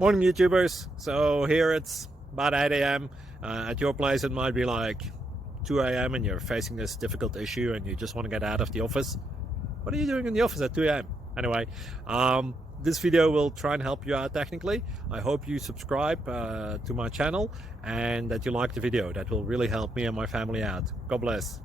Morning, YouTubers. So here it's about 8 a.m. At your place, it might be like 2 a.m. and you're facing this difficult issue and you just want to get out of the office. What are you doing in the office at 2 a.m.? Anyway, this video will try and help you out technically. I hope you subscribe to my channel and that you like the video. That will really help me and my family out. God bless.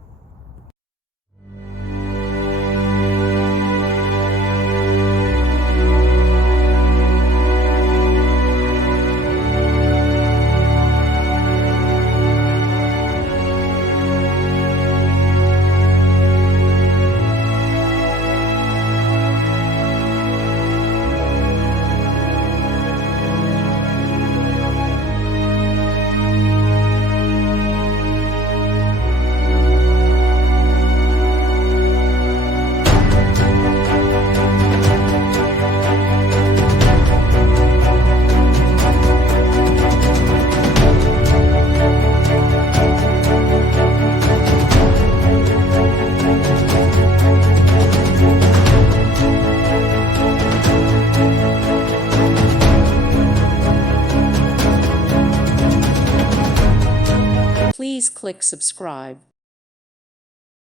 Please click subscribe.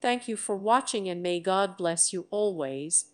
Thank you for watching and may God bless you always.